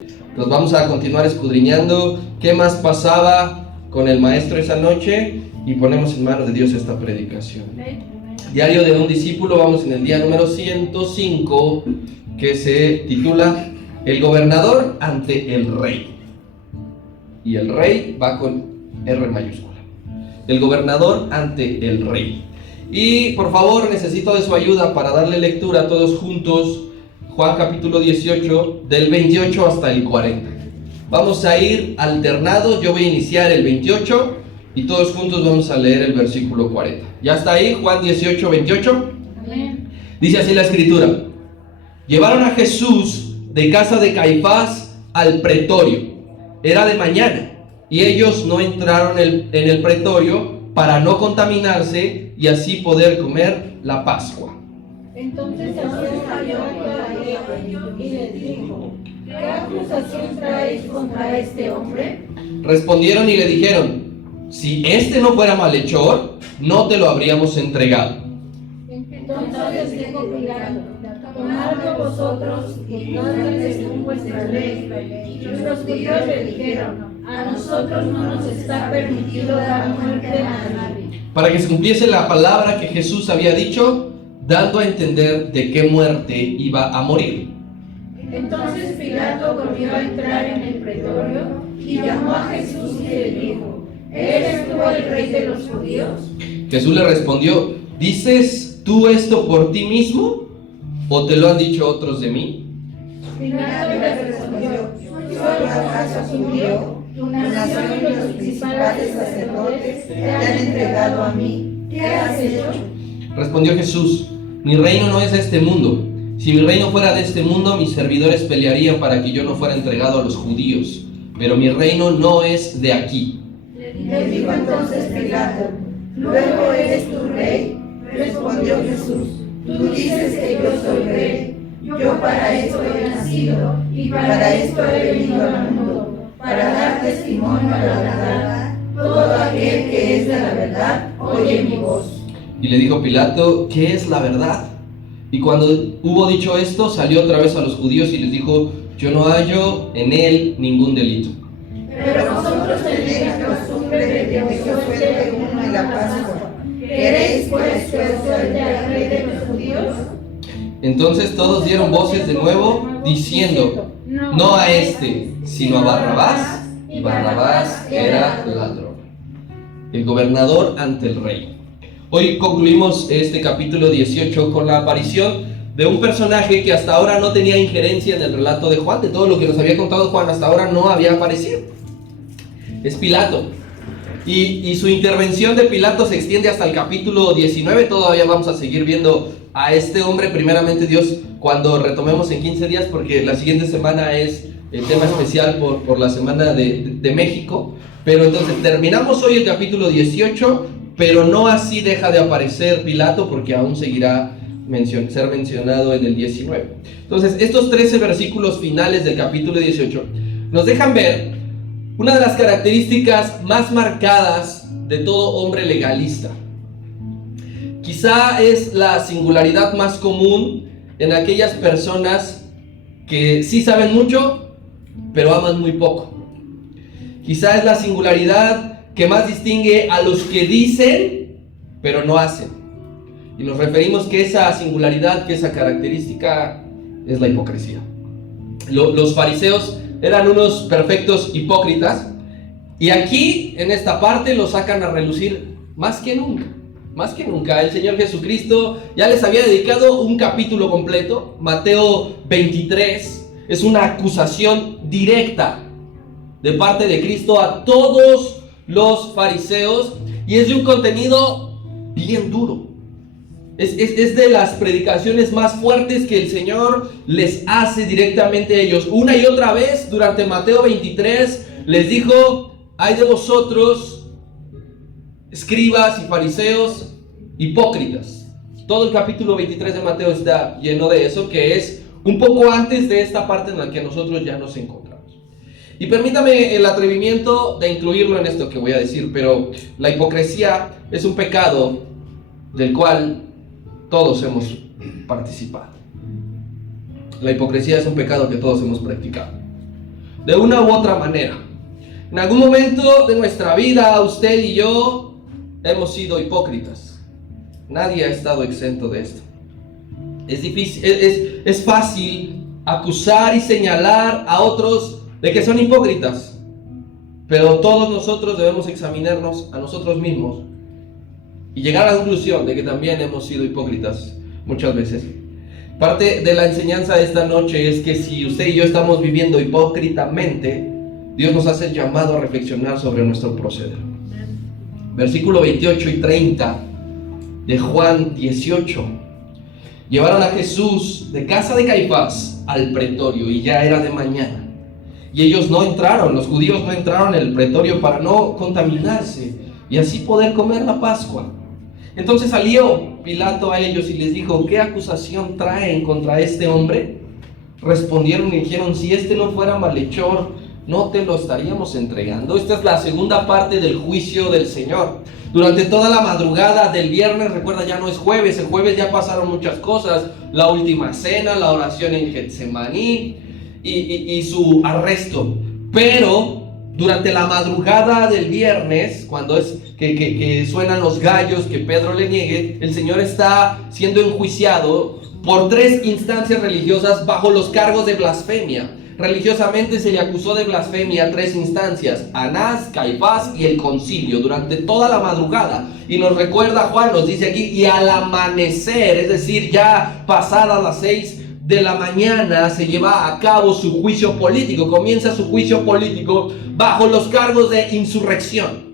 Entonces vamos a continuar escudriñando qué más pasaba con el maestro esa noche y ponemos en manos de Dios esta predicación. Diario de un discípulo, vamos en el día número 105, que se titula El gobernador ante el rey. Y el rey va con R mayúscula. El gobernador ante el rey. Y por favor, necesito de su ayuda para darle lectura a todos juntos Juan capítulo 18, del 28 hasta el 40. Vamos a ir alternados, yo voy a iniciar el 28 y todos juntos vamos a leer el versículo 40. ¿Ya está ahí? Juan 18, 28. Amén. Dice así la escritura: Llevaron a Jesús de casa de Caifás al pretorio. Era de mañana y ellos no entraron en el pretorio para no contaminarse y así poder comer la Pascua. Entonces Jesús salió a ellos y les dijo: ¿Qué acusación traéis contra este hombre? Respondieron y le dijeron: Si este no fuera malhechor, no te lo habríamos entregado. Entonces dijo Pilato: Tomadlo vosotros y dadles según vuestra ley. Y los judíos le dijeron: A nosotros no nos está permitido dar muerte a nadie. Para que se cumpliese la palabra que Jesús había dicho, dando a entender de qué muerte iba a morir. Entonces Pilato volvió a entrar en el pretorio y llamó a Jesús y le dijo: ¿Eres tú el rey de los judíos? Jesús le respondió: ¿Dices tú esto por ti mismo o te lo han dicho otros de mí? Pilato le respondió: ¿Soy acaso judío? Tu nación y los principales sacerdotes te han entregado a mí. ¿Qué has hecho? Respondió Jesús: Mi reino no es de este mundo. Si mi reino fuera de este mundo, mis servidores pelearían para que yo no fuera entregado a los judíos. Pero mi reino no es de aquí. Le dijo entonces Pilato: ¿Luego eres tu rey? Respondió Jesús: Tú dices que yo soy rey. Yo para esto he nacido y para esto he venido al mundo, para dar testimonio a la verdad. Todo aquel que es de la verdad oye mi voz. Y le dijo Pilato: ¿Qué es la verdad? Y cuando hubo dicho esto, salió otra vez a los judíos y les dijo: Yo no hallo en él ningún delito. Pero vosotros tenéis la costumbre de que me suelte uno en la Pascua. ¿Queréis pues que os suelte al rey de los judíos? Entonces todos dieron voces de nuevo, diciendo: No a este, sino a Barrabás. Y Barrabás era ladrón. El gobernador ante el rey. Hoy concluimos este capítulo 18 con la aparición de un personaje que hasta ahora no tenía injerencia en el relato de Juan. De todo lo que nos había contado Juan hasta ahora no había aparecido. Es Pilato. Y su intervención de Pilato se extiende hasta el capítulo 19. Todavía vamos a seguir viendo a este hombre, primeramente Dios, cuando retomemos en 15 días, porque la siguiente semana es el tema especial por la semana de México. Pero entonces terminamos hoy el capítulo 18, pero no así deja de aparecer Pilato, porque aún seguirá ser mencionado en el 19. Entonces estos 13 versículos finales del capítulo 18 nos dejan ver una de las características más marcadas de todo hombre legalista. Quizá es la singularidad más común en aquellas personas que sí saben mucho, pero aman muy poco. Quizá es la singularidad que más distingue a los que dicen, pero no hacen. Y nos referimos que esa singularidad, que esa característica es la hipocresía. Los fariseos eran unos perfectos hipócritas, y aquí en esta parte lo sacan a relucir más que nunca. Más que nunca, el Señor Jesucristo ya les había dedicado un capítulo completo. Mateo 23 es una acusación directa de parte de Cristo a todos los fariseos, y es de un contenido bien duro. Es de las predicaciones más fuertes que el Señor les hace directamente a ellos. Una y otra vez durante Mateo 23 les dijo: ay de vosotros, escribas y fariseos hipócritas. Todo el capítulo 23 de Mateo está lleno de eso, que es un poco antes de esta parte en la que nosotros ya nos encontramos. Y permítame el atrevimiento de incluirlo en esto que voy a decir, pero la hipocresía es un pecado del cual todos hemos participado. La hipocresía es un pecado que todos hemos practicado. de una u otra manera. En algún momento de nuestra vida, usted y yo hemos sido hipócritas. Nadie ha estado exento de esto. Es difícil, es fácil acusar y señalar a otros de que son hipócritas, pero todos nosotros debemos examinarnos a nosotros mismos y llegar a la conclusión de que también hemos sido hipócritas muchas veces. Parte de la enseñanza de esta noche es que si usted y yo estamos viviendo hipócritamente, Dios nos hace el llamado a reflexionar sobre nuestro proceder. Versículo 28 y 30 de Juan 18. Llevaron a Jesús de casa de Caifás al pretorio y ya era de mañana. Y ellos no entraron, los judíos no entraron en el pretorio para no contaminarse y así poder comer la Pascua. Entonces salió Pilato a ellos y les dijo: ¿qué acusación traen contra este hombre? Respondieron y dijeron: si este no fuera malhechor, no te lo estaríamos entregando. Esta es la segunda parte del juicio del Señor. Durante toda la madrugada del viernes, recuerda, ya no es jueves, el jueves ya pasaron muchas cosas: la última cena, la oración en Getsemaní y su arresto. Pero durante la madrugada del viernes, cuando es que suenan los gallos, que Pedro le niegue, el Señor está siendo enjuiciado por 3 instancias religiosas bajo los cargos de blasfemia. Religiosamente se le acusó de blasfemia a 3 instancias: Anás, Caifás y el concilio, durante toda la madrugada. Y nos recuerda Juan, nos dice aquí: y al amanecer, es decir, ya pasadas las 6 de la mañana, se lleva a cabo su juicio político. Comienza su juicio político bajo los cargos de insurrección.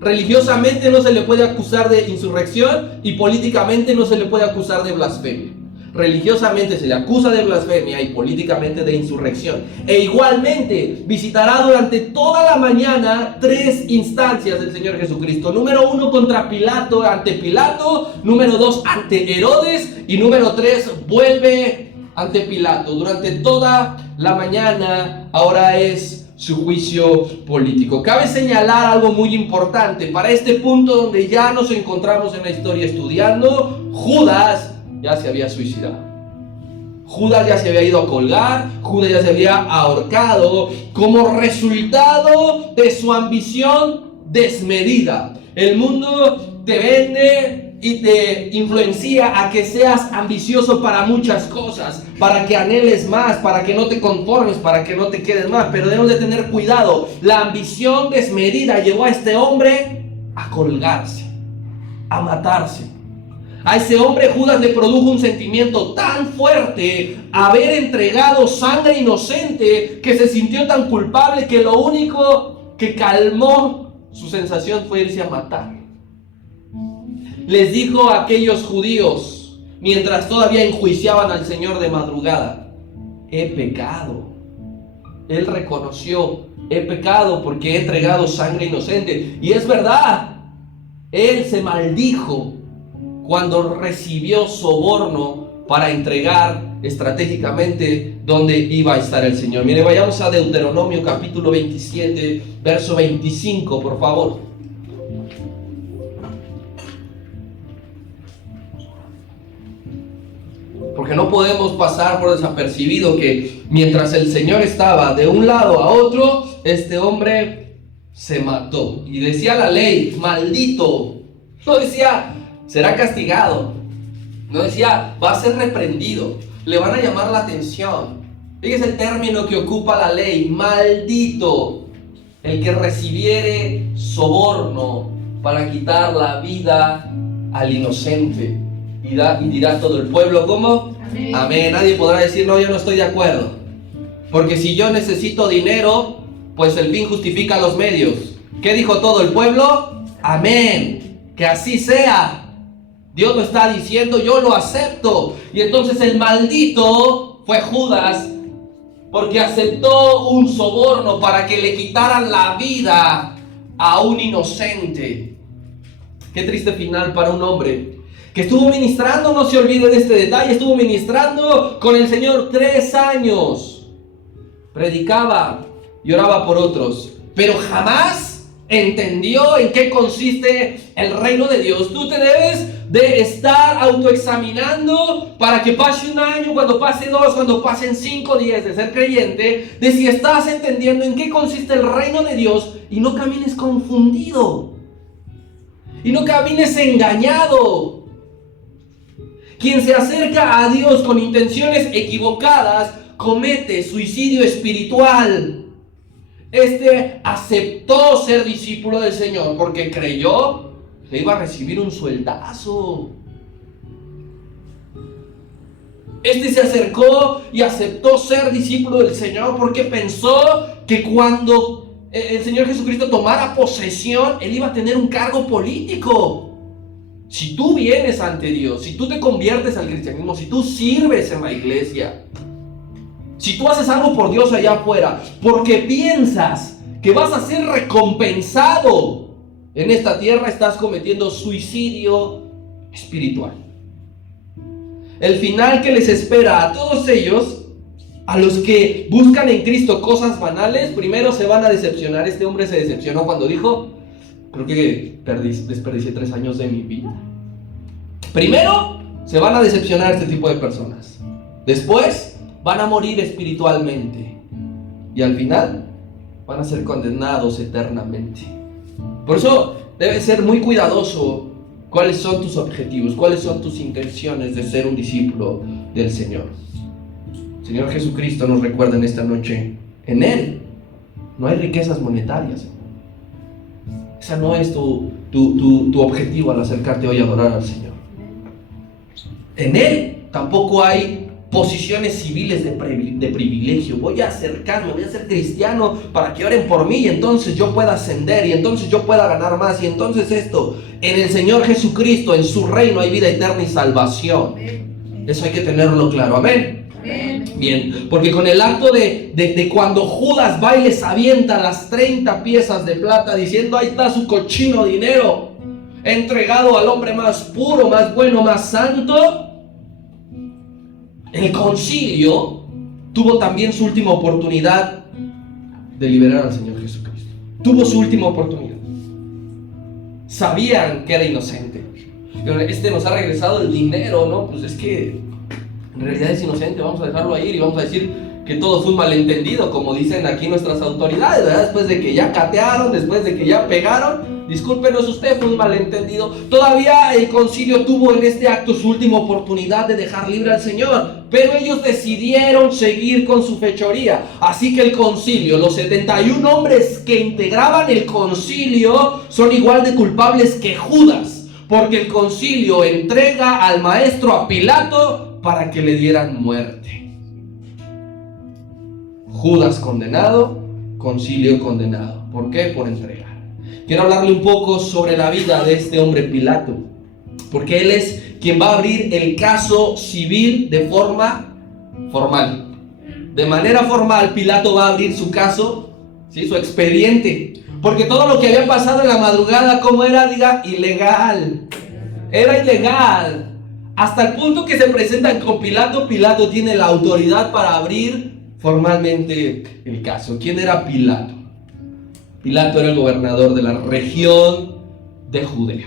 Religiosamente no se le puede acusar de insurrección y políticamente no se le puede acusar de blasfemia. Religiosamente se le acusa de blasfemia y políticamente de insurrección. E igualmente visitará durante toda la mañana 3 instancias del Señor Jesucristo. Número 1 contra Pilato, ante Pilato. Número 2 ante Herodes. Y número 3 vuelve ante Pilato. Durante toda la mañana ahora es su juicio político. Cabe señalar algo muy importante. Para este punto donde ya nos encontramos en la historia estudiando, Judas ya se había suicidado. Judas ya se había ido a colgar, Judas ya se había ahorcado como resultado de su ambición desmedida. El mundo te vende y te influencia a que seas ambicioso para muchas cosas, para que anheles más, para que no te conformes, para que no te quedes más, pero debemos de tener cuidado. La ambición desmedida llevó a este hombre a colgarse, a matarse. A ese hombre Judas le produjo un sentimiento tan fuerte, haber entregado sangre inocente, que se sintió tan culpable que lo único que calmó su sensación fue irse a matar. Les dijo a aquellos judíos, mientras todavía enjuiciaban al Señor de madrugada: he pecado. Él reconoció: he pecado porque he entregado sangre inocente. Y es verdad, él se maldijo cuando recibió soborno para entregar estratégicamente dónde iba a estar el Señor. Mire, vayamos a Deuteronomio capítulo 27, verso 25, por favor. Porque no podemos pasar por desapercibido que mientras el Señor estaba de un lado a otro, este hombre se mató. Y decía la ley: maldito. No decía: será castigado. No decía: va a ser reprendido, le van a llamar la atención. Fíjese el término que ocupa la ley: maldito el que recibiere soborno para quitar la vida al inocente. Y dirá todo el pueblo: ¿cómo? Amén. Amén. Nadie podrá decir: no, yo no estoy de acuerdo. Porque si yo necesito dinero, pues el fin justifica los medios. ¿Qué dijo todo el pueblo? Amén. Que así sea. Dios lo está diciendo, yo lo acepto. Y entonces el maldito fue Judas, porque aceptó un soborno para que le quitaran la vida a un inocente. Qué triste final para un hombre que estuvo ministrando, no se olvide de este detalle, estuvo ministrando con el Señor 3 años. Predicaba y oraba por otros, pero jamás entendió en qué consiste el reino de Dios. Tú te debes de estar autoexaminando para que pase un año, cuando pase 2, cuando pasen 5 días de ser creyente, de si estás entendiendo en qué consiste el reino de Dios y no camines confundido y no camines engañado. Quien se acerca a Dios con intenciones equivocadas comete suicidio espiritual. Este aceptó ser discípulo del Señor porque creyó que iba a recibir un sueldazo. Este se acercó y aceptó ser discípulo del Señor porque pensó que cuando el Señor Jesucristo tomara posesión, Él iba a tener un cargo político. Si tú vienes ante Dios, si tú te conviertes al cristianismo, si tú sirves en la iglesia, si tú haces algo por Dios allá afuera, porque piensas que vas a ser recompensado en esta tierra, estás cometiendo suicidio espiritual. El final que les espera a todos ellos, a los que buscan en Cristo cosas banales, primero se van a decepcionar. Este hombre se decepcionó cuando dijo: creo que desperdicié 3 años de mi vida. Primero se van a decepcionar este tipo de personas. Después van a morir espiritualmente. Y al final van a ser condenados eternamente. Por eso debes ser muy cuidadoso. ¿Cuáles son tus objetivos? ¿Cuáles son tus intenciones de ser un discípulo del Señor? El Señor Jesucristo nos recuerda en esta noche: en Él no hay riquezas monetarias. Esa no es tu objetivo al acercarte hoy a adorar al Señor. En Él tampoco hay posiciones civiles de privilegio. Voy a acercarme, voy a ser cristiano para que oren por mí y entonces yo pueda ascender y entonces yo pueda ganar más y entonces esto. En el Señor Jesucristo, en su reino hay vida eterna y salvación. Eso hay que tenerlo claro. Amén. Bien, porque con el acto de cuando Judas va y les avienta las 30 piezas de plata diciendo: ahí está su cochino dinero, entregado al hombre más puro, más bueno, más santo, el concilio tuvo también su última oportunidad de liberar al Señor Jesucristo. Tuvo su última oportunidad. Sabían que era inocente. Este nos ha regresado el dinero, ¿no? Pues es que en realidad es inocente, vamos a dejarlo ir y vamos a decir que todo fue un malentendido, como dicen aquí nuestras autoridades, ¿verdad? Después de que ya catearon, después de que ya pegaron, discúlpenos usted, fue un malentendido. Todavía el concilio tuvo en este acto su última oportunidad de dejar libre al Señor, pero ellos decidieron seguir con su fechoría. Así que el concilio, los 71 hombres que integraban el concilio son igual de culpables que Judas, porque el concilio entrega al maestro a Pilato para que le dieran muerte. Judas condenado, concilio condenado. ¿Por qué? Por entregar. Quiero hablarle un poco sobre la vida de este hombre Pilato, porque él es quien va a abrir el caso civil de forma formal. De manera formal, Pilato va a abrir su caso, ¿sí? Su expediente, porque todo lo que había pasado en la madrugada, ¿cómo era? Diga, ilegal. Era ilegal. Hasta el punto que se presentan con Pilato, Pilato tiene la autoridad para abrir formalmente el caso. ¿Quién era Pilato? Pilato era el gobernador de la región de Judea.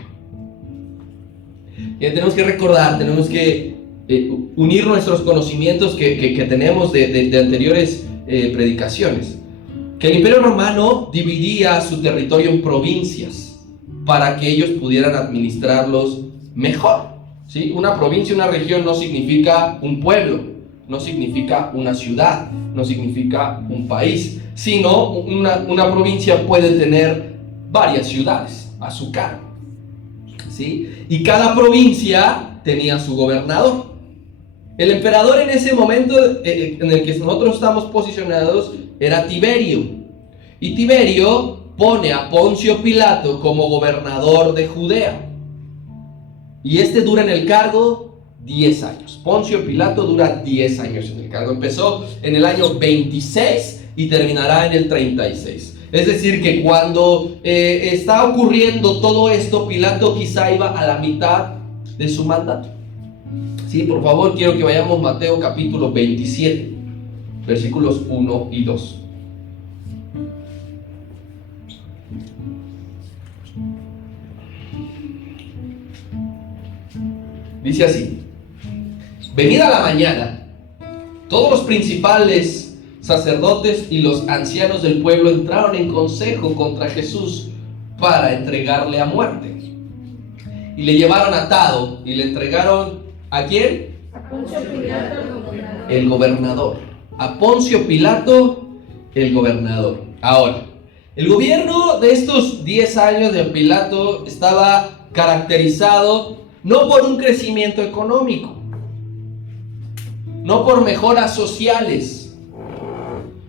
Y tenemos que recordar, tenemos que unir nuestros conocimientos que tenemos de anteriores predicaciones. Que el Imperio Romano dividía su territorio en provincias para que ellos pudieran administrarlos mejor. ¿Sí? Una provincia, una región no significa un pueblo, no significa una ciudad, no significa un país, sino una provincia puede tener varias ciudades a su cargo, ¿sí? Y cada provincia tenía su gobernador. El emperador en ese momento en el que nosotros estamos posicionados era Tiberio, y Tiberio pone a Poncio Pilato como gobernador de Judea. Y este dura en el cargo 10 años. Poncio Pilato dura 10 años en el cargo. Empezó en el año 26 y terminará en el 36. Es decir, que cuando está ocurriendo todo esto, Pilato quizá iba a la mitad de su mandato. Sí, por favor, quiero que vayamos a Mateo capítulo 27, versículos 1 y 2. Dice así: venida la mañana, todos los principales sacerdotes y los ancianos del pueblo entraron en consejo contra Jesús para entregarle a muerte. Y le llevaron atado y le entregaron ¿a quién? A Poncio Pilato, el gobernador. El gobernador. A Poncio Pilato, el gobernador. Ahora, el gobierno de estos 10 años de Pilato estaba caracterizado no por un crecimiento económico, no por mejoras sociales,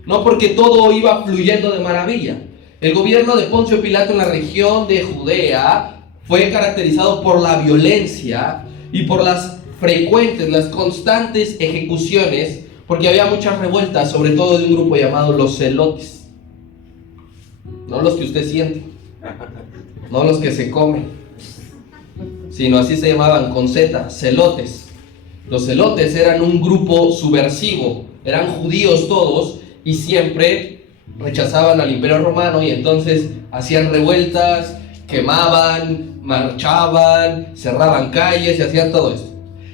no porque todo iba fluyendo de maravilla. El gobierno de Poncio Pilato en la región de Judea fue caracterizado por la violencia y por las frecuentes, las constantes ejecuciones, porque había muchas revueltas, sobre todo de un grupo llamado los celotes. No los que usted siente, no los que se comen, sino así se llamaban con Z, celotes. Los celotes eran un grupo subversivo, eran judíos todos y siempre rechazaban al Imperio Romano y entonces hacían revueltas, quemaban, marchaban, cerraban calles y hacían todo esto.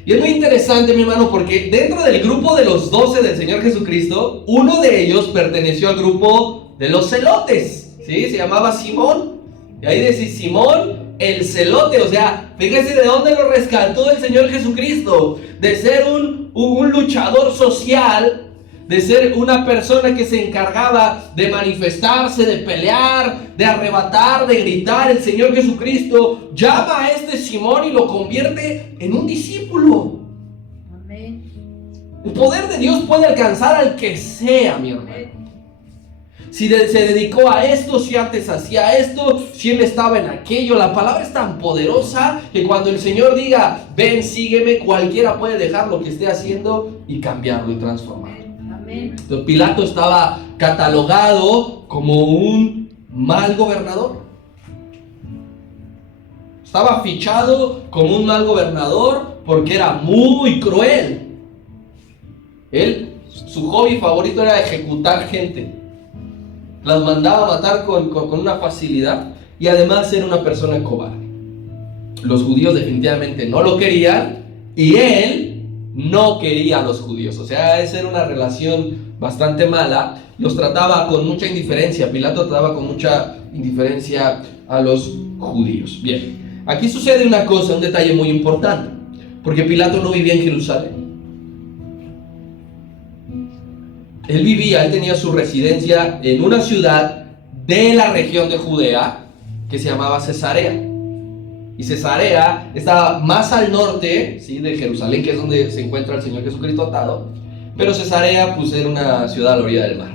Y es muy interesante, mi hermano, porque dentro del grupo de los 12 del Señor Jesucristo, uno de ellos perteneció al grupo de los celotes, ¿sí? Se llamaba Simón. Y ahí dice Simón el celote, o sea, fíjese de dónde lo rescató el Señor Jesucristo, de ser un luchador social, de ser una persona que se encargaba de manifestarse, de pelear, de arrebatar, de gritar. El Señor Jesucristo llama a este Simón y lo convierte en un discípulo. Amén. El poder de Dios puede alcanzar al que sea, mi hermano. Si se dedicó a esto, si antes hacía esto, si él estaba en aquello. La palabra es tan poderosa que cuando el Señor diga, ven, sígueme, cualquiera puede dejar lo que esté haciendo y cambiarlo y transformarlo. Entonces, Pilato estaba catalogado como un mal gobernador. Estaba fichado como un mal gobernador porque era muy cruel. Su hobby favorito era ejecutar gente. Las mandaba a matar con una facilidad y además era una persona cobarde. Los judíos definitivamente no lo querían y él no quería a los judíos. O sea, esa era una relación bastante mala. Los trataba con mucha indiferencia. Pilato trataba con mucha indiferencia a los judíos. Bien, aquí sucede una cosa, un detalle muy importante, porque Pilato no vivía en Jerusalén. Él tenía su residencia en una ciudad de la región de Judea que se llamaba Cesarea. Y Cesarea estaba más al norte, ¿sí?, de Jerusalén, que es donde se encuentra el Señor Jesucristo atado. Pero Cesarea pues era una ciudad a la orilla del mar.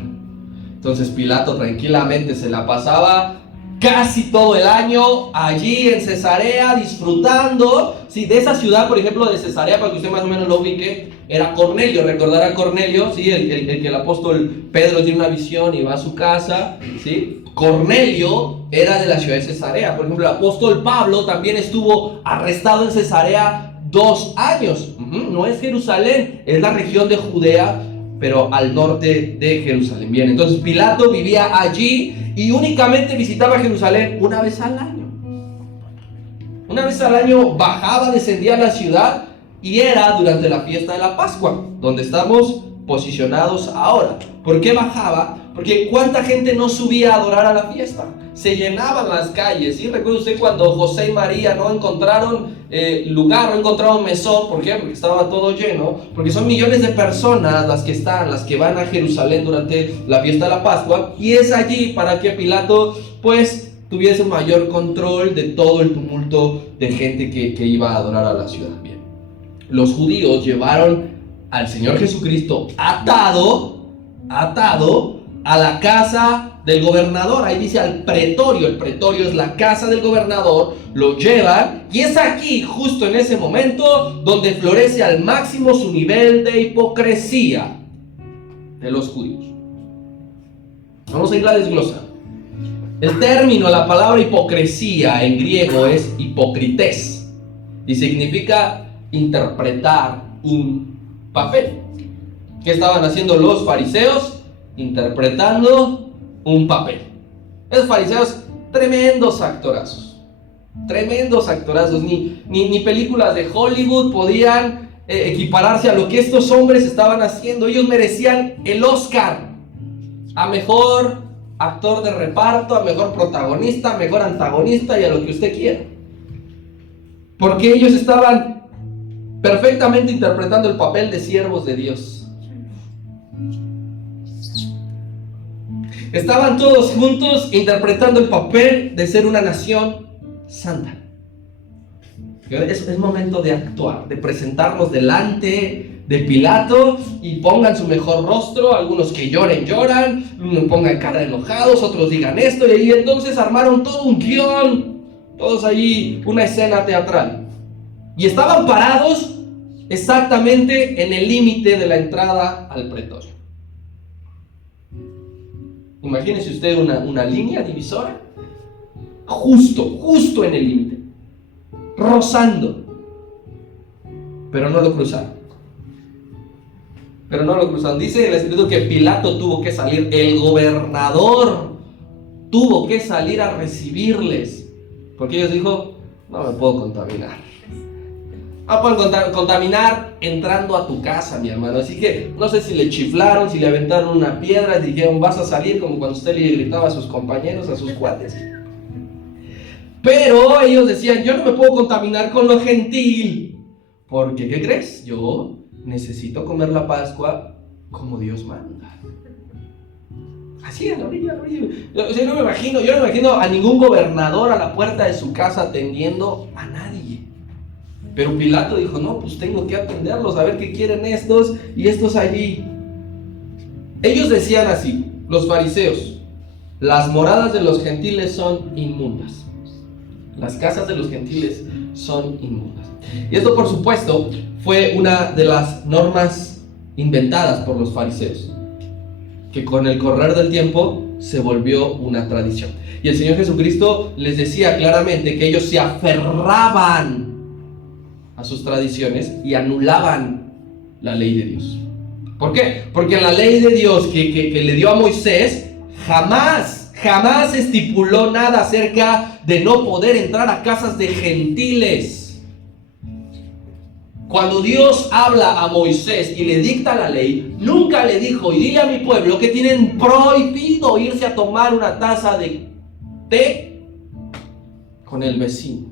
Entonces Pilato tranquilamente se la pasaba casi todo el año allí en Cesarea disfrutando, ¿sí?, de esa ciudad. Por ejemplo, de Cesarea, para que usted más o menos lo ubique, era Cornelio. Recordará a Cornelio, ¿sí?, el que el apóstol Pedro tiene una visión y va a su casa, ¿sí? Cornelio era de la ciudad de Cesarea. Por ejemplo, el apóstol Pablo también estuvo arrestado en Cesarea 2 años. No es Jerusalén, es la región de Judea, pero al norte de Jerusalén. Bien, entonces Pilato vivía allí y únicamente visitaba Jerusalén una vez al año. Una vez al año bajaba, descendía a la ciudad y era durante la fiesta de la Pascua, donde estamos posicionados ahora. ¿Por qué bajaba? Porque ¿cuánta gente no subía a adorar a la fiesta? Se llenaban las calles. ¿Sí? ¿Recuerda usted cuando José y María no encontraron lugar, no encontraron mesón? ¿Por qué? Porque estaba todo lleno. Porque son millones de personas las que van a Jerusalén durante la fiesta de la Pascua. Y es allí para que Pilato pues tuviese mayor control de todo el tumulto de gente que iba a adorar a la ciudad. Bien. Los judíos llevaron al Señor Jesucristo atado a la casa del gobernador. Ahí dice al pretorio. El pretorio es la casa del gobernador. Lo llevan y es aquí, justo en ese momento, donde florece al máximo su nivel de hipocresía de los judíos. Vamos a ir a desglosar. El término, la palabra hipocresía en griego es hipokrites y significa interpretar un papel. ¿Qué estaban haciendo los fariseos? Interpretando un papel. Esos fariseos, tremendos actorazos. tremendos actorazos, ni películas de Hollywood podían equipararse a lo que estos hombres estaban haciendo. Ellos merecían el Oscar a mejor actor de reparto, a mejor protagonista, a mejor antagonista y a lo que usted quiera, porque ellos estaban perfectamente interpretando el papel de siervos de Dios. Estaban todos juntos interpretando el papel de ser una nación santa. Es momento de actuar, de presentarnos delante de Pilato y pongan su mejor rostro. Algunos que lloran, unos pongan cara de enojados, otros digan esto, y ahí entonces armaron todo un guión, todos ahí, una escena teatral. Y estaban parados exactamente en el límite de la entrada al pretorio. Imagínese usted una línea divisora, justo en el límite, rozando, pero no lo cruzaron. Dice el escrito que Pilato tuvo que salir, el gobernador tuvo que salir a recibirles, porque ellos dijo, no me puedo contaminar. No pueden contaminar entrando a tu casa, mi hermano. Así que no sé si le chiflaron, si le aventaron una piedra, dijeron vas a salir, como cuando usted le gritaba a sus compañeros, a sus cuates. Pero ellos decían, yo no me puedo contaminar con lo gentil, porque ¿qué crees? Yo necesito comer la Pascua como Dios manda. Así en la orilla. Yo no me imagino a ningún gobernador a la puerta de su casa atendiendo a nadie. Pero Pilato dijo, no, pues tengo que atenderlos, a ver qué quieren estos y estos allí. Ellos decían así, los fariseos, las moradas de los gentiles son inmundas. Las casas de los gentiles son inmundas. Y esto, por supuesto, fue una de las normas inventadas por los fariseos, que con el correr del tiempo se volvió una tradición. Y el Señor Jesucristo les decía claramente que ellos se aferraban a sus tradiciones y anulaban la ley de Dios. ¿Por qué? Porque la ley de Dios que le dio a Moisés jamás estipuló nada acerca de no poder entrar a casas de gentiles. Cuando Dios habla a Moisés y le dicta la ley, nunca le dijo, y dile a mi pueblo que tienen prohibido irse a tomar una taza de té con el vecino.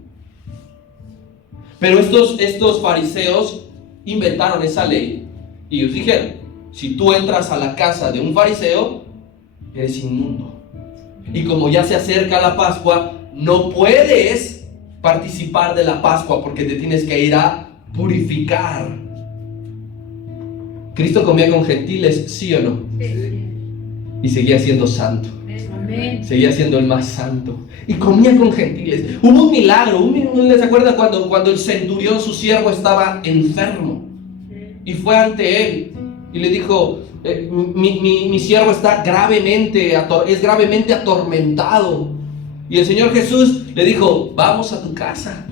Pero estos fariseos inventaron esa ley y ellos dijeron, si tú entras a la casa de un fariseo, eres inmundo. Y como ya se acerca la Pascua, no puedes participar de la Pascua porque te tienes que ir a purificar. ¿Cristo comía con gentiles, sí o no? Sí. Y seguía siendo santo. Amén. Seguía siendo el más santo. Y comía con gentiles. Hubo un milagro. ¿Se acuerda cuando el centurión, su siervo, estaba enfermo? Y fue ante él y le dijo, mi siervo está gravemente atormentado. Y el Señor Jesús le dijo, vamos a tu casa.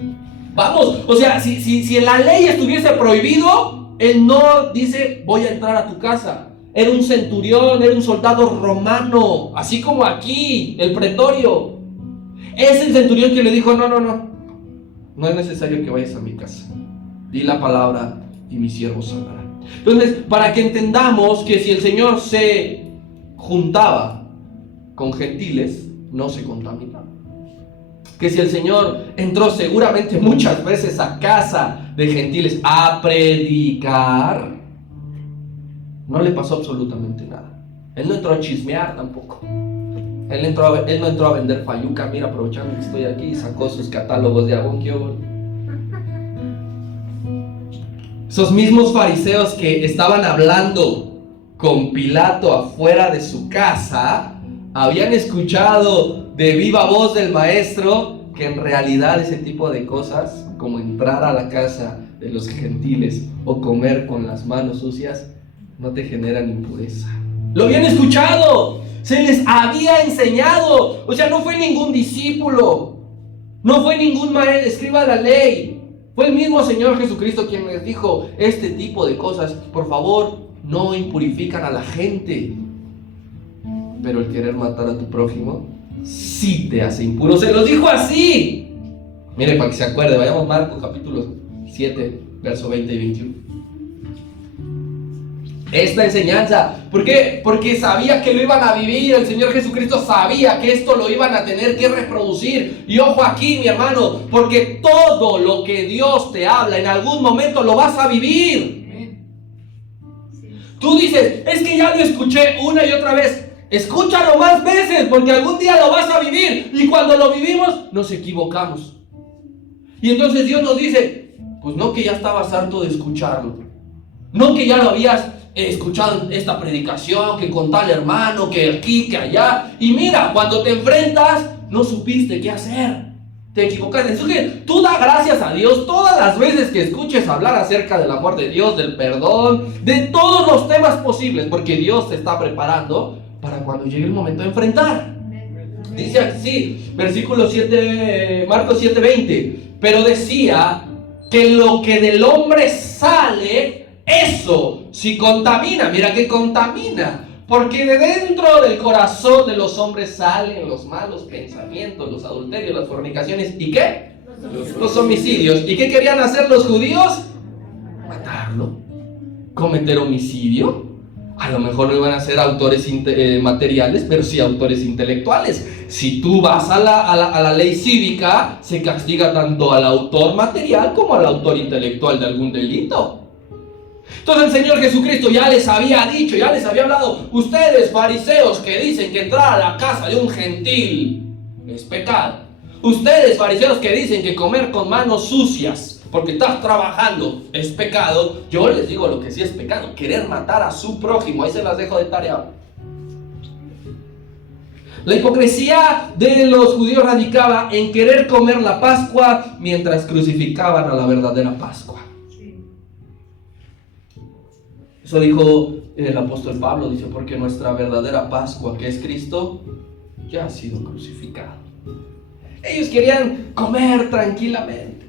Vamos. O sea, si en la ley estuviese prohibido, él no dice, voy a entrar a tu casa. Era un centurión, era un soldado romano, así como aquí, el pretorio. Es el centurión que le dijo, no es necesario que vayas a mi casa. Di la palabra y mi siervo sanará. Entonces, para que entendamos que si el Señor se juntaba con gentiles, no se contaminaba. Que si el Señor entró seguramente muchas veces a casa de gentiles a predicar, no le pasó absolutamente nada. Él no entró a chismear tampoco. Él no entró a vender fayuca. Mira, aprovechando que estoy aquí, y sacó sus catálogos de Abonquio. Esos mismos fariseos que estaban hablando con Pilato afuera de su casa, habían escuchado de viva voz del maestro que en realidad ese tipo de cosas, como entrar a la casa de los gentiles o comer con las manos sucias, no te generan impureza. Lo habían escuchado, se les había enseñado. O sea, no fue ningún discípulo, no fue ningún maestro, escriba la ley. Fue el mismo Señor Jesucristo quien les dijo este tipo de cosas. Por favor, no impurifican a la gente. Pero el querer matar a tu prójimo sí te hace impuro. Se los dijo así. Mire, para que se acuerde, vayamos a Marcos capítulo 7, verso 20 y 21. Esta enseñanza, ¿por qué? Porque sabía que lo iban a vivir. El Señor Jesucristo sabía que esto lo iban a tener que reproducir. Y ojo aquí, mi hermano, porque todo lo que Dios te habla en algún momento lo vas a vivir. Tú dices, es que ya lo escuché una y otra vez. Escúchalo más veces, porque algún día lo vas a vivir. Y cuando lo vivimos, nos equivocamos. Y entonces Dios nos dice, pues no que ya estabas harto de escucharlo. No que ya lo habías escuchado esta predicación, que con tal hermano, que aquí, que allá. Y mira, cuando te enfrentas, no supiste qué hacer. Te equivocaste. Entonces, tú da gracias a Dios todas las veces que escuches hablar acerca del amor de Dios, del perdón, de todos los temas posibles, porque Dios te está preparando para cuando llegue el momento de enfrentar. Dice así, versículo 7, Marcos 7:20. Pero decía que lo que del hombre sale, eso sí contamina. Mira que contamina, porque de dentro del corazón de los hombres salen los malos pensamientos, los adulterios, las fornicaciones. ¿Y qué? Los homicidios. ¿Y qué querían hacer los judíos? Matarlo. Cometer homicidio. A lo mejor no iban a ser autores materiales, pero sí autores intelectuales. Si tú vas a la ley cívica, se castiga tanto al autor material como al autor intelectual de algún delito. Entonces el Señor Jesucristo ya les había dicho, ya les había hablado: ustedes fariseos que dicen que entrar a la casa de un gentil es pecado. Ustedes fariseos que dicen que comer con manos sucias porque estás trabajando es pecado. Yo les digo lo que sí es pecado: querer matar a su prójimo. Ahí se las dejo de tarea. La hipocresía de los judíos radicaba en querer comer la Pascua mientras crucificaban a la verdadera Pascua. Eso dijo el apóstol Pablo, dice, porque nuestra verdadera Pascua, que es Cristo, ya ha sido crucificado. Ellos querían comer tranquilamente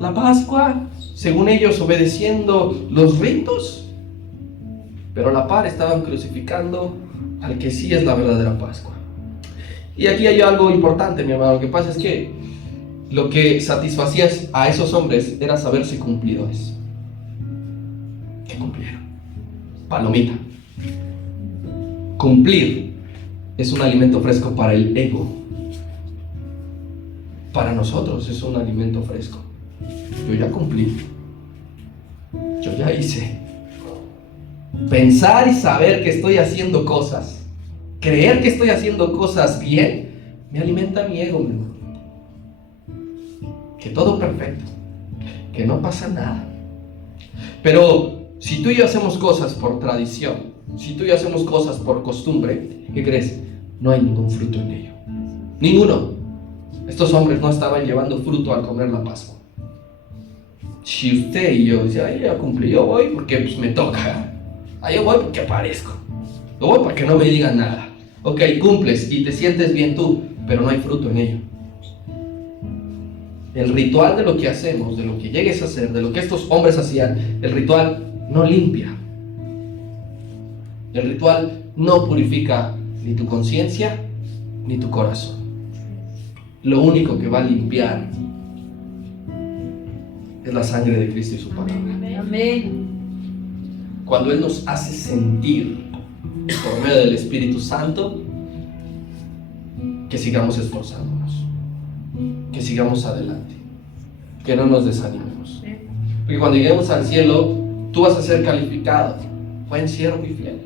la Pascua, según ellos obedeciendo los ritos, pero a la par estaban crucificando al que sí es la verdadera Pascua. Y aquí hay algo importante, mi hermano. Lo que pasa es que lo que satisfacía a esos hombres era saberse cumplidores. ¿Qué cumplieron? Palomita. Cumplir es un alimento fresco para el ego. Para nosotros es un alimento fresco. Yo ya cumplí. Yo ya hice. Pensar y saber que estoy haciendo cosas, creer que estoy haciendo cosas bien, me alimenta mi ego, mi hermano. Que todo perfecto, que no pasa nada. Pero si tú y yo hacemos cosas por tradición, si tú y yo hacemos cosas por costumbre, ¿qué crees? No hay ningún fruto en ello. Ninguno. Estos hombres no estaban llevando fruto al comer la Pascua. Si usted y yo decían, ay, ya cumplí, yo voy porque pues me toca. Yo voy porque aparezco. Yo voy para que no me digan nada. Ok, cumples y te sientes bien tú, pero no hay fruto en ello. El ritual de lo que hacemos, de lo que llegues a hacer, de lo que estos hombres hacían, el ritual no limpia. El ritual no purifica ni tu conciencia ni tu corazón. Lo único que va a limpiar es la sangre de Cristo y su palabra. Amén. Cuando Él nos hace sentir por medio del Espíritu Santo que sigamos esforzándonos, que sigamos adelante, que no nos desanimemos. Porque cuando lleguemos al cielo, tú vas a ser calificado: buen siervo y fiel.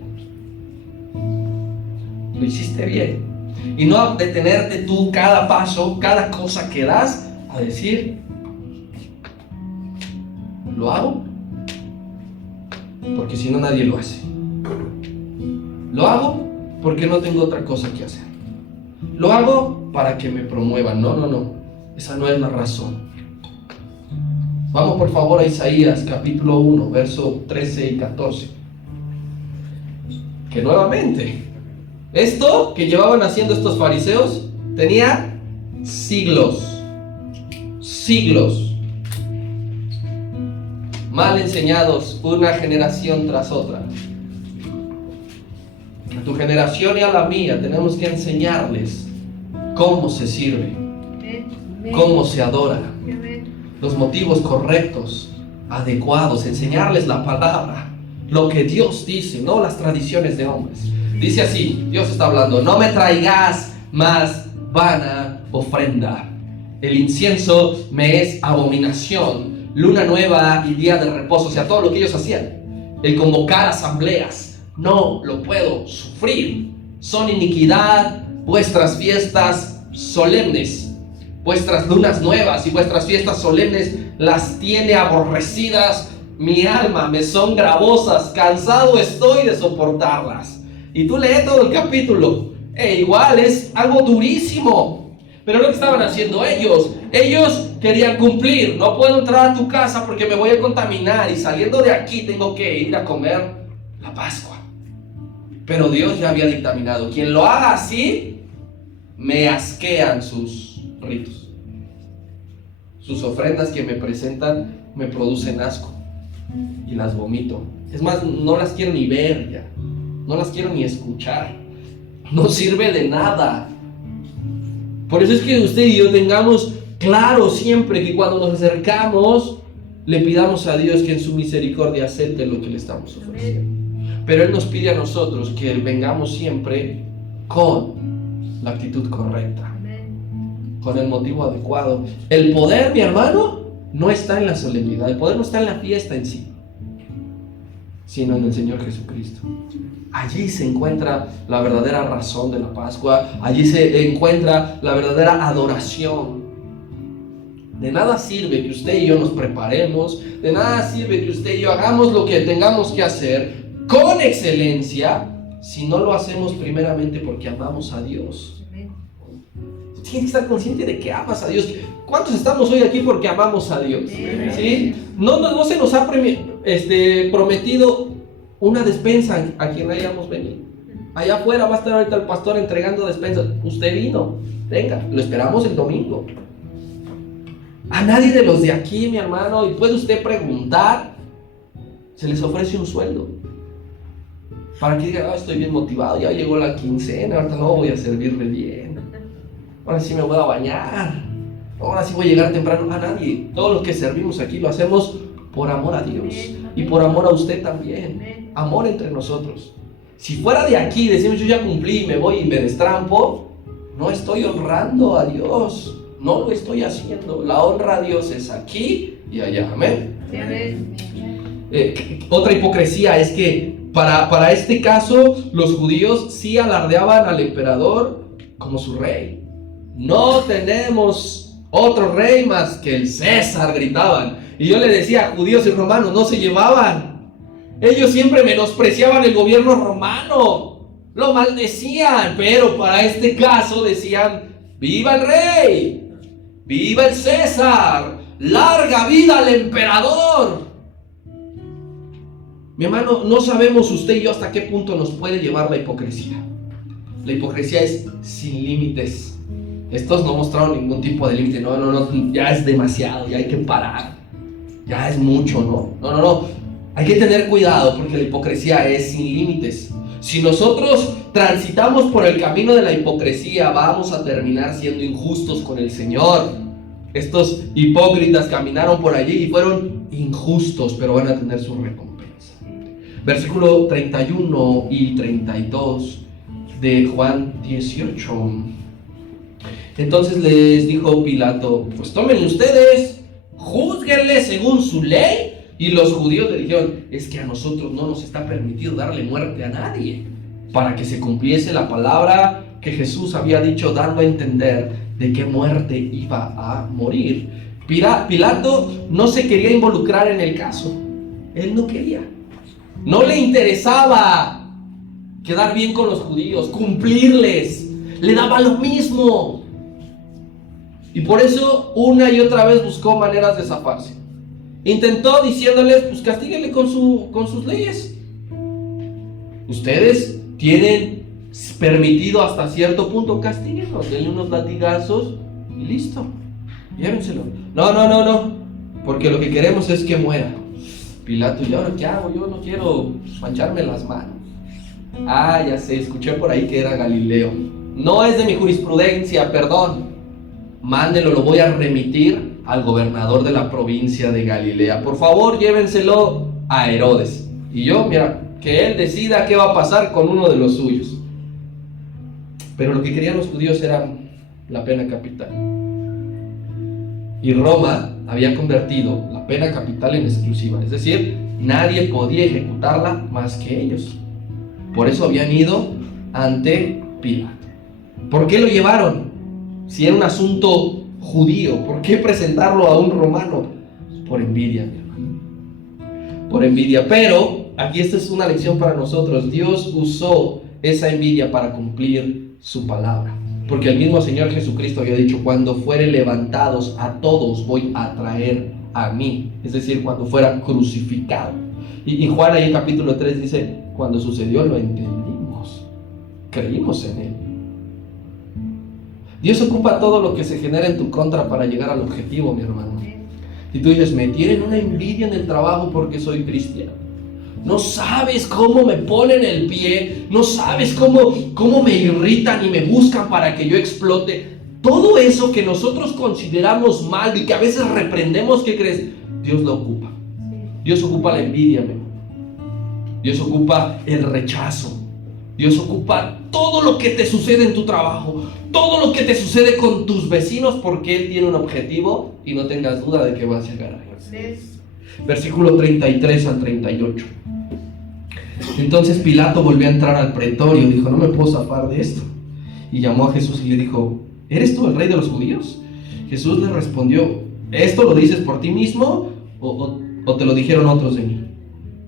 Lo hiciste bien. Y no detenerte tú cada paso, cada cosa que das, a decir, ¿lo hago? Porque si no, nadie lo hace. Lo hago porque no tengo otra cosa que hacer. Lo hago para que me promuevan. No. Esa no es la razón. Vamos por favor a Isaías capítulo 1, versos 13 y 14. Que nuevamente, esto que llevaban haciendo estos fariseos tenía siglos. Mal enseñados una generación tras otra. A tu generación y a la mía tenemos que enseñarles cómo se sirve. cómo se adora, los motivos correctos, adecuados, enseñarles la palabra, lo que Dios dice, no las tradiciones de hombres. Dice así, Dios está hablando: no me traigas más vana ofrenda. El incienso me es abominación, luna nueva y día de reposo, o sea, todo lo que ellos hacían, el convocar asambleas, no lo puedo sufrir. Son iniquidad vuestras fiestas solemnes, vuestras lunas nuevas y vuestras fiestas solemnes las tiene aborrecidas mi alma, me son gravosas, cansado estoy de soportarlas. Y tú lees todo el capítulo, igual es algo durísimo. Pero lo que estaban haciendo ellos querían cumplir. No puedo entrar a tu casa porque me voy a contaminar, y saliendo de aquí tengo que ir a comer la Pascua. Pero Dios ya había dictaminado: quien lo haga así, me asquean sus ritos. Sus ofrendas que me presentan me producen asco y las vomito. Es más, no las quiero ni ver ya, no las quiero ni escuchar. No sirve de nada. Por eso es que usted y yo tengamos claro siempre que cuando nos acercamos, le pidamos a Dios que en su misericordia acepte lo que le estamos ofreciendo. Pero Él nos pide a nosotros que vengamos siempre con la actitud correcta, con el motivo adecuado. El poder, mi hermano, no está en la solemnidad, el poder no está en la fiesta en sí, sino en el Señor Jesucristo. Allí se encuentra la verdadera razón de la Pascua, allí se encuentra la verdadera adoración. De nada sirve que usted y yo nos preparemos, de nada sirve que usted y yo hagamos lo que tengamos que hacer con excelencia si no lo hacemos primeramente porque amamos a Dios. Tienes que estar consciente de que amas a Dios. ¿Cuántos estamos hoy aquí porque amamos a Dios? ¿Sí? No se nos ha prometido una despensa a quien hayamos venido. Allá afuera va a estar ahorita el pastor entregando despensas. Usted vino, venga, lo esperamos el domingo. A nadie de los de aquí, mi hermano, y puede usted preguntar, se les ofrece un sueldo para que digan: estoy bien motivado, ya llegó la quincena, ahorita no voy a servirle bien, ahora sí me voy a bañar, ahora sí voy a llegar temprano. A nadie. Todos los que servimos aquí lo hacemos por amor a Dios y por amor a usted también. Amor entre nosotros. Si fuera de aquí decimos: yo ya cumplí, me voy y me destrampo, no estoy honrando a Dios, no lo estoy haciendo. La honra a Dios es aquí y allá. Amén. Otra hipocresía es que para este caso los judíos sí alardeaban al emperador como su rey. No tenemos otro rey más que el César, gritaban. Y yo le decía: judíos y romanos no se llevaban. Ellos siempre menospreciaban el gobierno romano, lo maldecían, pero para este caso decían: ¡viva el rey! ¡Viva el César! ¡Larga vida al emperador! Mi hermano, no sabemos usted y yo hasta qué punto nos puede llevar la hipocresía. La hipocresía es sin límites. Estos no mostraron ningún tipo de límite. No, ya es demasiado, ya hay que parar. Ya es mucho, no. Hay que tener cuidado porque la hipocresía es sin límites. Si nosotros transitamos por el camino de la hipocresía, vamos a terminar siendo injustos con el Señor. Estos hipócritas caminaron por allí y fueron injustos, pero van a tener su recompensa. Versículo 31 y 32 de Juan 18. Entonces les dijo Pilato: pues tomen ustedes, júzguenle según su ley. Y los judíos le dijeron: es que a nosotros no nos está permitido darle muerte a nadie, para que se cumpliese la palabra que Jesús había dicho, dando a entender de qué muerte iba a morir. Pilato no se quería involucrar en el caso. Él no quería. No le interesaba quedar bien con los judíos, cumplirles. Le daba lo mismo. Y por eso una y otra vez buscó maneras de zafarse. Intentó diciéndoles: pues castíguenle con sus leyes. Ustedes tienen permitido hasta cierto punto, castíguenlos, denle unos latigazos y listo, llévenselo. No, porque lo que queremos es que muera. Pilato: ¿y ahora qué hago? Yo no quiero mancharme las manos. Ya sé, escuché por ahí que era Galileo. No es de mi jurisprudencia, perdón. mándenlo, lo voy a remitir al gobernador de la provincia de Galilea. Por favor, llévenselo a Herodes. Y yo, mira, que él decida qué va a pasar con uno de los suyos. Pero lo que querían los judíos era la pena capital. Y Roma había convertido la pena capital en exclusiva. Es decir, nadie podía ejecutarla más que ellos. Por eso habían ido ante Pilato. ¿Por qué lo llevaron? Si era un asunto judío, ¿por qué presentarlo a un romano? Por envidia, mi hermano. Por envidia. Pero aquí esta es una lección para nosotros. Dios usó esa envidia para cumplir su palabra. Porque el mismo Señor Jesucristo había dicho: cuando fuere levantados a todos voy a traer a mí. Es decir, cuando fuera crucificado. Y Juan ahí en capítulo 3 dice: cuando sucedió lo entendimos, creímos en él. Dios ocupa todo lo que se genera en tu contra para llegar al objetivo, mi hermano. Y tú dices: me tienen una envidia en el trabajo porque soy cristiano. No sabes cómo me ponen el pie, no sabes cómo me irritan y me buscan para que yo explote. Todo eso que nosotros consideramos mal y que a veces reprendemos, ¿qué crees? Dios lo ocupa. Dios ocupa la envidia, mi hermano. Dios ocupa el rechazo. Dios ocupa todo lo que te sucede en tu trabajo, todo lo que te sucede con tus vecinos, porque Él tiene un objetivo y no tengas duda de que vas a llegar ahí. Versículo 33 al 38. Entonces Pilato volvió a entrar al pretorio y dijo: no me puedo zafar de esto. Y llamó a Jesús y le dijo: ¿eres tú el rey de los judíos? Jesús le respondió: ¿esto lo dices por ti mismo o te lo dijeron otros de mí?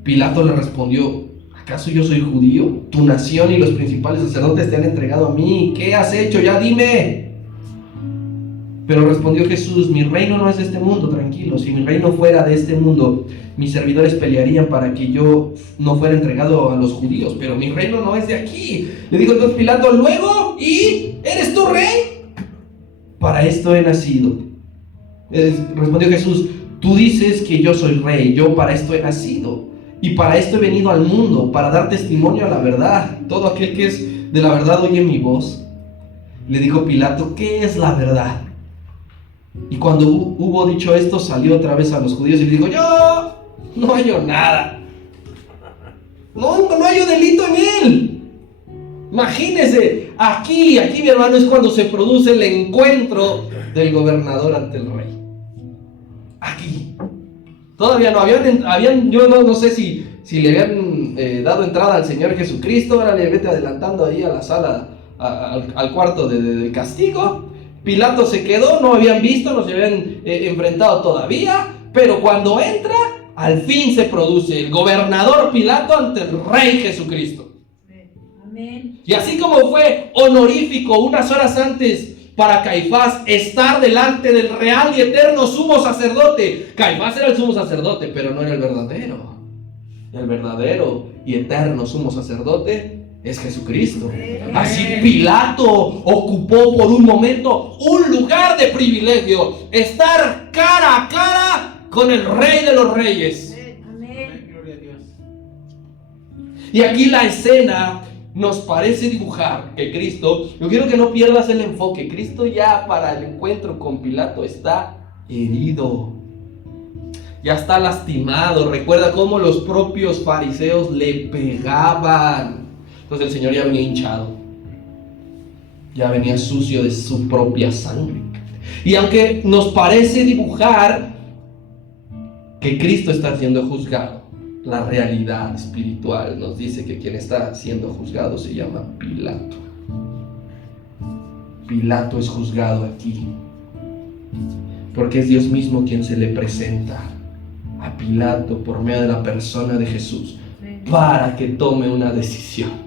Pilato le respondió: ¿acaso yo soy judío? Tu nación y los principales sacerdotes te han entregado a mí. ¿Qué has hecho? Ya dime. Pero respondió Jesús: mi reino no es de este mundo, tranquilo. Si mi reino fuera de este mundo, mis servidores pelearían para que yo no fuera entregado a los judíos. Pero mi reino no es de aquí. Le dijo entonces Pilato: luego, ¿y eres tú rey? Para esto he nacido. Respondió Jesús: tú dices que yo soy rey. Yo para esto he nacido. Y para esto he venido al mundo, para dar testimonio a la verdad. Todo aquel que es de la verdad oye mi voz. Le dijo Pilato: ¿qué es la verdad? Y cuando hubo dicho esto, salió otra vez a los judíos y le dijo: yo no hallo nada. No hallo delito en él. Imagínense, aquí mi hermano, es cuando se produce el encuentro del gobernador ante el rey. Aquí. Todavía no habían yo no sé si le habían dado entrada al Señor Jesucristo. Ahora le vete adelantando ahí a la sala, al cuarto del castigo. Pilato se quedó, no habían visto, no se habían enfrentado todavía, pero cuando entra, al fin se produce el gobernador Pilato ante el Rey Jesucristo. Amén. Y así como fue honorífico unas horas antes para Caifás estar delante del real y eterno sumo sacerdote. Caifás era el sumo sacerdote, pero no era el verdadero. El verdadero y eterno sumo sacerdote es Jesucristo. Así Pilato ocupó por un momento un lugar de privilegio, estar cara a cara con el Rey de los Reyes. Amén. Gloria a Dios. Y aquí la escena nos parece dibujar que Cristo, yo quiero que no pierdas el enfoque, Cristo ya para el encuentro con Pilato está herido, ya está lastimado. Recuerda cómo los propios fariseos le pegaban. Entonces el Señor ya venía hinchado, ya venía sucio de su propia sangre. Y aunque nos parece dibujar que Cristo está siendo juzgado, la realidad espiritual nos dice que quien está siendo juzgado se llama Pilato. Pilato es juzgado aquí, porque es Dios mismo quien se le presenta a Pilato por medio de la persona de Jesús para que tome una decisión.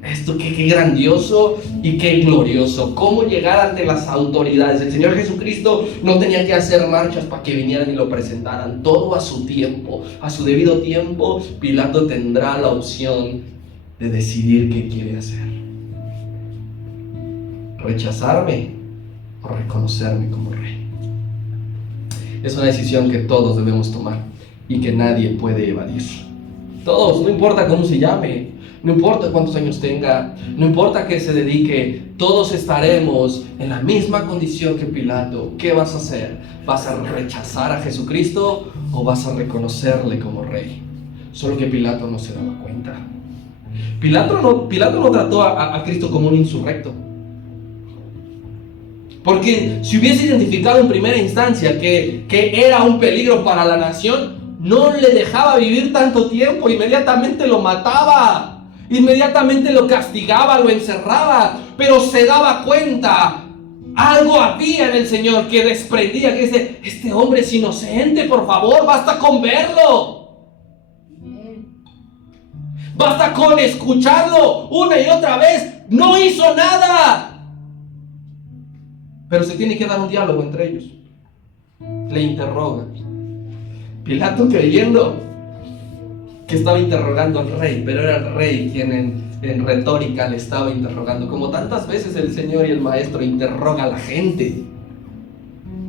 Esto qué grandioso y qué glorioso. Cómo llegar ante las autoridades. El Señor Jesucristo no tenía que hacer marchas para que vinieran y lo presentaran. Todo a su tiempo, a su debido tiempo. Pilato tendrá la opción de decidir qué quiere hacer: rechazarme o reconocerme como rey. Es una decisión que todos debemos tomar y que nadie puede evadir. Todos, no importa cómo se llame, no importa cuántos años tenga, no importa qué se dedique, todos estaremos en la misma condición que Pilato. ¿Qué vas a hacer? ¿Vas a rechazar a Jesucristo o vas a reconocerle como rey? Solo que Pilato no se daba cuenta. Pilato no trató a Cristo como un insurrecto. Porque si hubiese identificado en primera instancia que era un peligro para la nación, no le dejaba vivir tanto tiempo, inmediatamente lo mataba, inmediatamente lo castigaba, lo encerraba, pero se daba cuenta, algo había en el Señor que desprendía, que dice, este hombre es inocente, por favor, basta con verlo, basta con escucharlo una y otra vez, no hizo nada. Pero se tiene que dar un diálogo entre ellos. Le interroga. Pilato creyendo que estaba interrogando al rey, pero era el rey quien en retórica le estaba interrogando, como tantas veces el Señor y el Maestro interroga a la gente.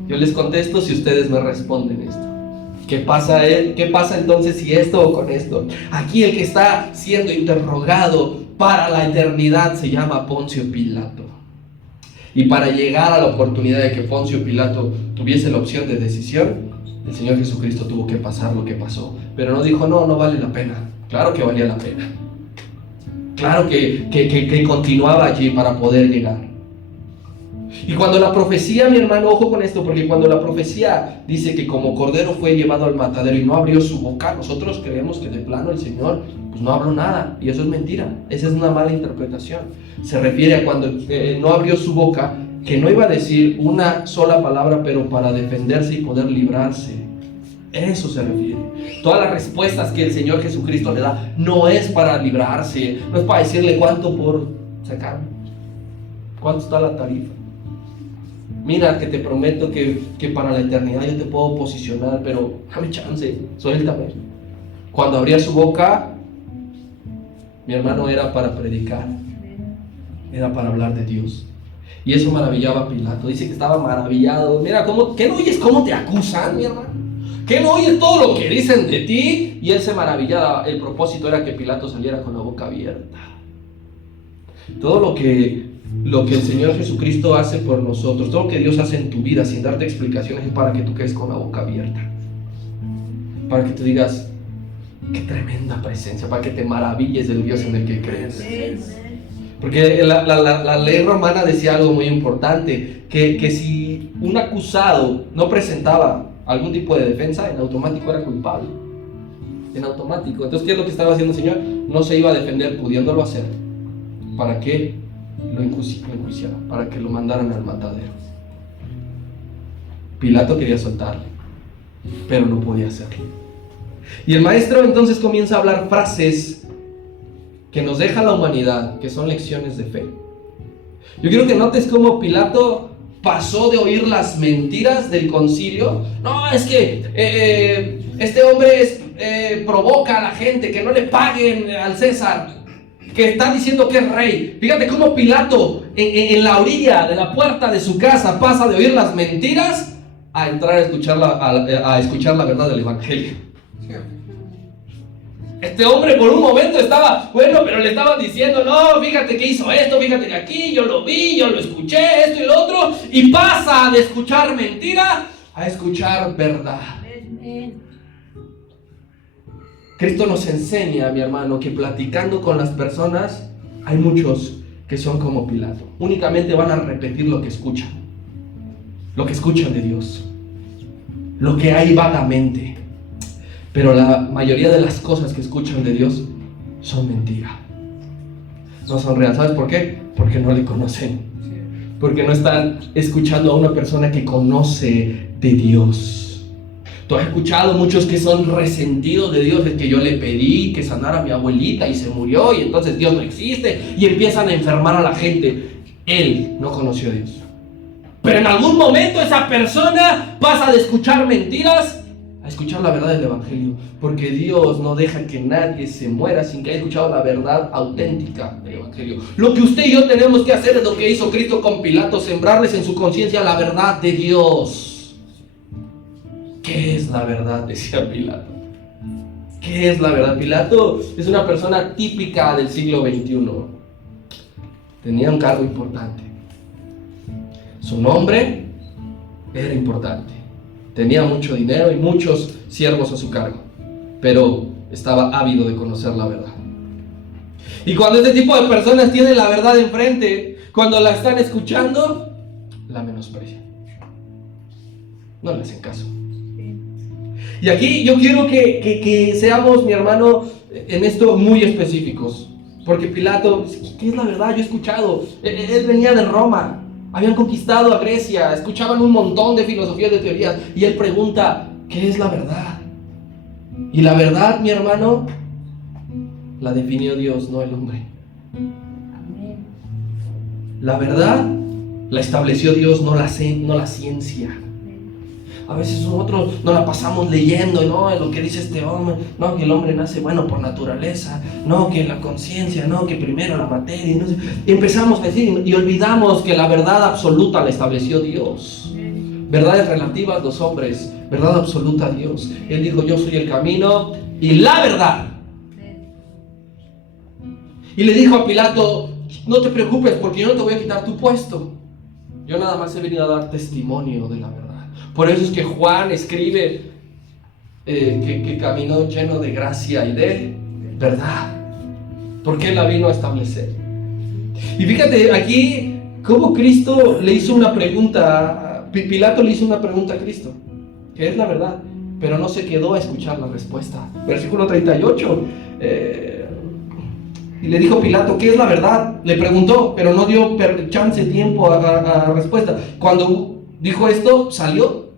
Yo les contesto si ustedes me responden esto. ¿Qué pasa entonces si esto o con esto? Aquí el que está siendo interrogado para la eternidad se llama Poncio Pilato. Y para llegar a la oportunidad de que Poncio Pilato tuviese la opción de decisión, el Señor Jesucristo tuvo que pasar lo que pasó. Pero no dijo, no vale la pena. Claro que valía la pena. Claro que continuaba allí para poder llegar. Y cuando la profecía, mi hermano, ojo con esto, porque cuando la profecía dice que como cordero fue llevado al matadero y no abrió su boca, nosotros creemos que de plano el Señor pues no habló nada, y eso es mentira, esa es una mala interpretación. Se refiere a cuando no abrió su boca, que no iba a decir una sola palabra, pero para defenderse y poder librarse. Eso se refiere. Todas las respuestas que el Señor Jesucristo le da no es para librarse, no es para decirle cuánto por sacar, cuánto está la tarifa. Mira que te prometo que para la eternidad yo te puedo posicionar, pero dame chance, suéltame. Cuando abría su boca, mi hermano, era para predicar, era para hablar de Dios. Y eso maravillaba a Pilato. Dice que estaba maravillado. Mira, ¿qué no oyes cómo te acusan, mi hermano? ¿Qué no oyes todo lo que dicen de ti? Y él se maravillaba. El propósito era que Pilato saliera con la boca abierta. Todo lo que el Señor Jesucristo hace por nosotros, todo lo que Dios hace en tu vida sin darte explicaciones, es para que tú quedes con la boca abierta, para que tú digas, qué tremenda presencia, para que te maravilles del Dios en el que crees. Porque la ley romana decía algo muy importante, que si un acusado no presentaba algún tipo de defensa, en automático era culpable, en automático. Entonces, ¿qué es lo que estaba haciendo el Señor? No se iba a defender pudiéndolo hacer. ¿Para qué lo enjuiciara? Para que lo mandaran al matadero. Pilato quería soltarle, pero no podía hacerlo. Y el maestro entonces comienza a hablar frases que nos deja la humanidad, que son lecciones de fe. Yo quiero que notes cómo Pilato pasó de oír las mentiras del concilio. No, es que este hombre provoca a la gente, que no le paguen al César, que está diciendo que es rey. Fíjate cómo Pilato en la orilla de la puerta de su casa pasa de oír las mentiras a entrar a escuchar la verdad del evangelio. Este hombre por un momento estaba, bueno, pero le estaban diciendo, no, fíjate que hizo esto, fíjate que aquí, yo lo vi, yo lo escuché, esto y lo otro, y pasa de escuchar mentira a escuchar verdad. Cristo nos enseña, mi hermano, que platicando con las personas, hay muchos que son como Pilato. Únicamente van a repetir lo que escuchan de Dios, lo que hay vagamente. Pero la mayoría de las cosas que escuchan de Dios son mentira, no son reales. ¿Sabes por qué? Porque no le conocen, porque no están escuchando a una persona que conoce de Dios. Tú has escuchado muchos que son resentidos de Dios, es que yo le pedí que sanara a mi abuelita y se murió y entonces Dios no existe, y empiezan a enfermar a la gente. Él no conoció a Dios, pero en algún momento esa persona pasa de escuchar mentiras a escuchar la verdad del evangelio, porque Dios no deja que nadie se muera sin que haya escuchado la verdad auténtica del evangelio. Lo que usted y yo tenemos que hacer es lo que hizo Cristo con Pilato, sembrarles en su conciencia la verdad de Dios. ¿Qué es la verdad?, decía Pilato. ¿Qué es la verdad? Pilato es una persona típica del siglo XXI. Tenía un cargo importante. Su nombre era importante. Tenía mucho dinero y muchos siervos a su cargo. Pero estaba ávido de conocer la verdad. Y cuando este tipo de personas tienen la verdad enfrente, cuando la están escuchando, la menosprecian. No le hacen caso. Y aquí yo quiero que seamos, mi hermano, en esto muy específicos. Porque Pilato, ¿qué es la verdad? Yo he escuchado. Él venía de Roma. Habían conquistado a Grecia. Escuchaban un montón de filosofías, de teorías. Y él pregunta, ¿qué es la verdad? Y la verdad, mi hermano, la definió Dios, no el hombre. La verdad la estableció Dios, no la ciencia. A veces nosotros nos la pasamos leyendo, ¿no? Lo que dice este hombre, no, que el hombre nace bueno por naturaleza, no, que la conciencia, no, que primero la materia, no sé. Y empezamos a decir y olvidamos que la verdad absoluta la estableció Dios. Verdades relativas los hombres, verdad absoluta Dios. Él dijo, yo soy el camino y la verdad. Y le dijo a Pilato, no te preocupes porque yo no te voy a quitar tu puesto. Yo nada más he venido a dar testimonio de la verdad. Por eso es que Juan escribe que caminó lleno de gracia y de verdad. Porque él la vino a establecer. Y fíjate aquí cómo Cristo le hizo una pregunta. Pilato le hizo una pregunta a Cristo, que es la verdad, pero no se quedó a escuchar la respuesta. Versículo 38. Y le dijo Pilato, ¿qué es la verdad? Le preguntó, pero no dio chance, tiempo a respuesta. Cuando dijo esto, salió.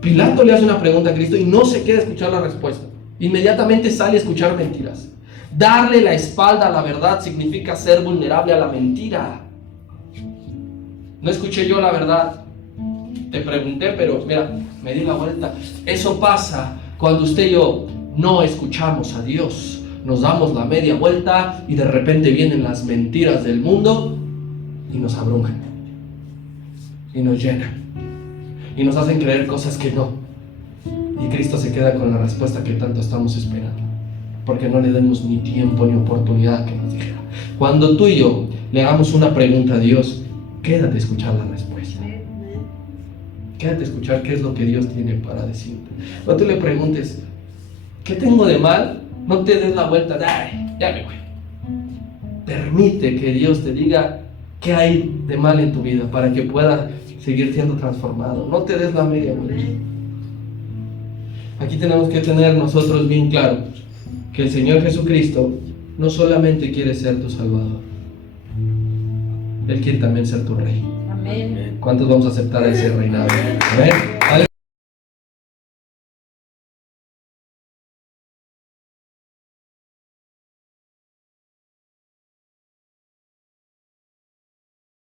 Pilato le hace una pregunta a Cristo y no se queda a escuchar la respuesta. Inmediatamente sale a escuchar mentiras. Darle la espalda a la verdad significa ser vulnerable a la mentira. No escuché yo la verdad. Te pregunté, pero mira, me di la vuelta. Eso pasa cuando usted y yo no escuchamos a Dios. Nos damos la media vuelta y de repente vienen las mentiras del mundo y nos abruman. Y nos llenan. Y nos hacen creer cosas que no. Y Cristo se queda con la respuesta que tanto estamos esperando. Porque no le demos ni tiempo ni oportunidad que nos dijera. Cuando tú y yo le hagamos una pregunta a Dios, quédate a escuchar la respuesta. Quédate a escuchar qué es lo que Dios tiene para decirte. Cuando tú le preguntes, ¿qué tengo de mal? No te des la vuelta de, ay, ya me voy. Permite que Dios te diga qué hay de mal en tu vida para que puedas seguir siendo transformado. No te des la media vuelta. Aquí tenemos que tener nosotros bien claro que el Señor Jesucristo no solamente quiere ser tu Salvador, Él quiere también ser tu Rey. Amén. ¿Cuántos vamos a aceptar ese reinado? Amén.